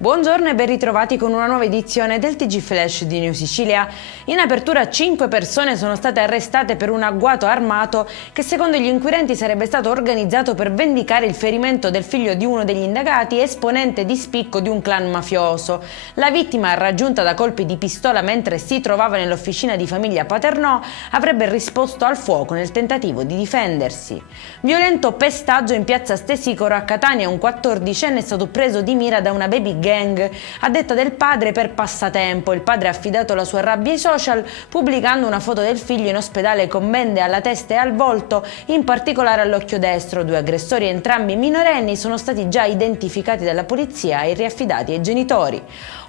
Buongiorno e ben ritrovati con una nuova edizione del TG Flash di New Sicilia. In apertura 5 persone sono state arrestate per un agguato armato che secondo gli inquirenti sarebbe stato organizzato per vendicare il ferimento del figlio di uno degli indagati, esponente di spicco di un clan mafioso. La vittima, raggiunta da colpi di pistola mentre si trovava nell'officina di famiglia Paternò, avrebbe risposto al fuoco nel tentativo di difendersi. Violento pestaggio in piazza Stesicoro a Catania, un 14enne è stato preso di mira da una baby gang. A detta del padre, per passatempo. Il padre ha affidato la sua rabbia ai social, pubblicando una foto del figlio in ospedale con bende alla testa e al volto, in particolare all'occhio destro. 2 aggressori, entrambi minorenni, sono stati già identificati dalla polizia e riaffidati ai genitori.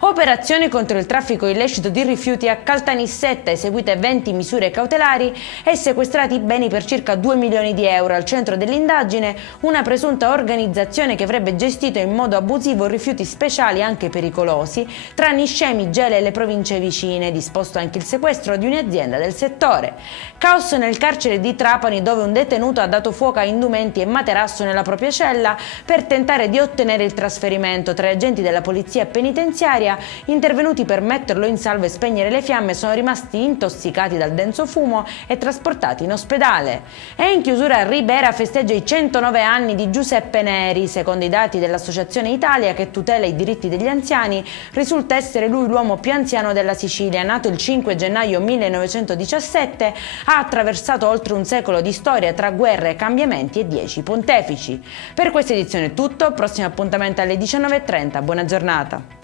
Operazione contro il traffico illecito di rifiuti a Caltanissetta, eseguite 20 misure cautelari e sequestrati beni per circa 2 milioni di euro. Al centro dell'indagine una presunta organizzazione che avrebbe gestito in modo abusivo rifiuti speciali anche pericolosi tra Niscemi, Gela e le province vicine. Disposto anche il sequestro di un'azienda del settore. Caos nel carcere di Trapani, dove un detenuto ha dato fuoco a indumenti e materasso nella propria cella per tentare di ottenere il trasferimento. 3 agenti della polizia penitenziaria, intervenuti per metterlo in salvo e spegnere le fiamme, sono rimasti intossicati dal denso fumo e trasportati in ospedale. E in chiusura Ribera festeggia i 109 anni di Giuseppe Neri. Secondo i dati dell'Associazione Italia, che tutela i diritti degli anziani, risulta essere lui l'uomo più anziano della Sicilia. Nato il 5 gennaio 1917, ha attraversato oltre un secolo di storia tra guerre, cambiamenti e 10 pontefici. Per questa edizione è tutto, prossimo appuntamento alle 19:30, buona giornata.